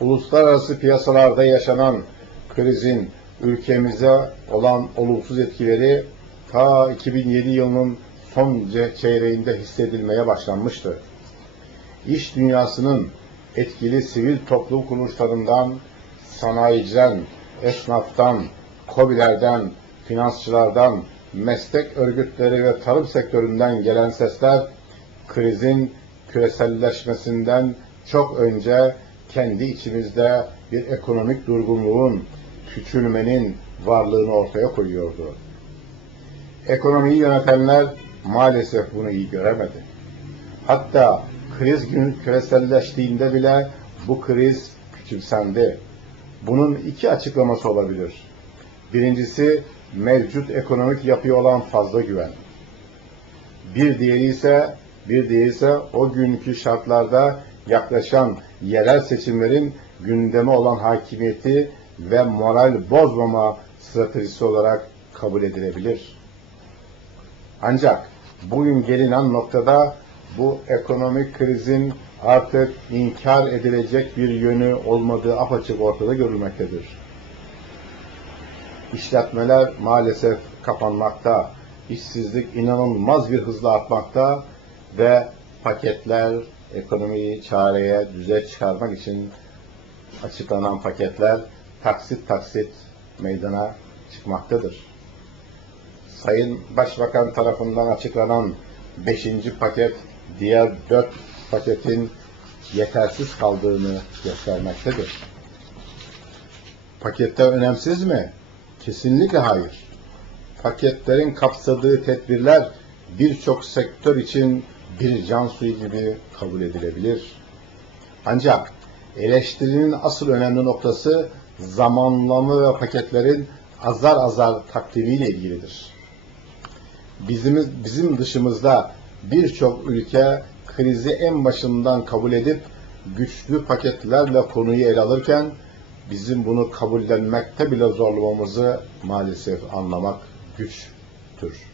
uluslararası piyasalarda yaşanan krizin ülkemize olan olumsuz etkileri ta 2007 yılının son çeyreğinde hissedilmeye başlanmıştı. İş dünyasının etkili sivil toplum kuruluşlarından, sanayiciden, esnaftan, kobilerden, finansçılardan, meslek örgütleri ve tarım sektöründen gelen sesler krizin küreselleşmesinden çok önce kendi içimizde bir ekonomik durgunluğun, küçülmenin varlığını ortaya koyuyordu. Ekonomiyi yönetenler maalesef bunu iyi göremedi. Hatta kriz küreselleştiğinde bile bu kriz küçümsendi. Bunun iki açıklaması olabilir. Birincisi mevcut ekonomik yapıya olan fazla güven. Bir diğeri ise bir diğeri ise o günkü şartlarda yaklaşan yerel seçimlerin gündeme olan hakimiyeti ve moral bozmama stratejisi olarak kabul edilebilir. Ancak bugün gelinen noktada bu ekonomik krizin artık inkar edilecek bir yönü olmadığı apaçık ortada görülmektedir. İşletmeler maalesef kapanmakta, işsizlik inanılmaz bir hızla artmakta ve paketler ekonomiyi çareye, düze çıkarmak için açıklanan paketler taksit taksit meydana çıkmaktadır. Sayın Başbakan tarafından açıklanan 5. paket diğer 4 paketin yetersiz kaldığını göstermektedir. Paketler önemsiz mi? Kesinlikle hayır. Paketlerin kapsadığı tedbirler birçok sektör için bir can suyu gibi kabul edilebilir. Ancak eleştirinin asıl önemli noktası zamanlama ve paketlerin azar azar takdimiyle ilgilidir. Bizim, bizim dışımızda birçok ülke krizi en başından kabul edip güçlü paketlerle konuyu ele alırken bizim bunu kabullenmekte bile zorlamamızı maalesef anlamak güçtür.